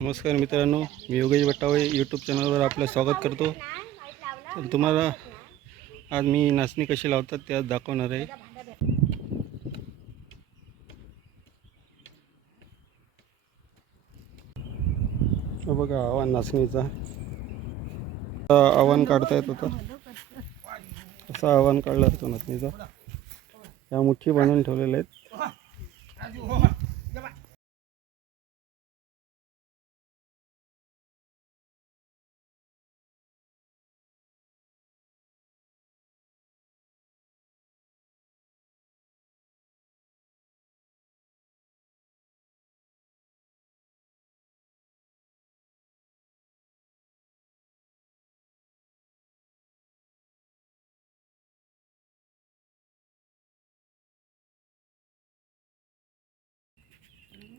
नमस्कार मित्रांनो मी योगेश बट्टावळे यूट्यूब चॅनलवर आपलं स्वागत करतो. तर तुम्हाला आज मी नाचणी कशी लावतात ते आज दाखवणार आहे. बघा आव्हान नाचणीचा. आव्हान काढता येत होतं. असं आव्हान काढलं असतो नाचणीचा. या मुठ्ठी बांधून ठेवलेल्या आहेत.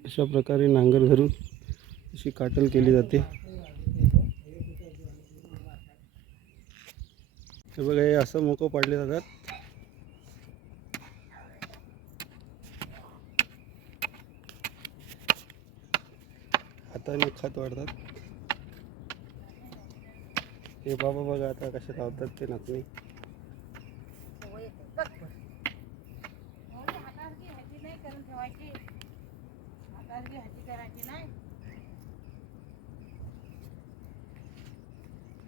अशा प्रकारे नांगर धरून अशी काटल केली जाते. हे बघा हे असं मोकं पाडले जातात. हाताने खत वाढतात. हे बाबा बघा आता कसे लावतात ते नाचणी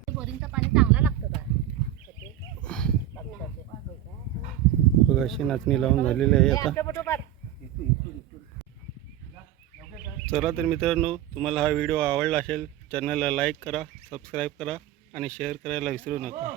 बोरिंगचं पाणी चांगलं लागतं का बघा अशी नाचणी लावून झालेली आहे आता. चला तर मित्रांनो तुम्हाला हा व्हिडिओ आवडला असेल चॅनलला लाईक करा सबस्क्राईब करा आणि शेअर करायला विसरू नका.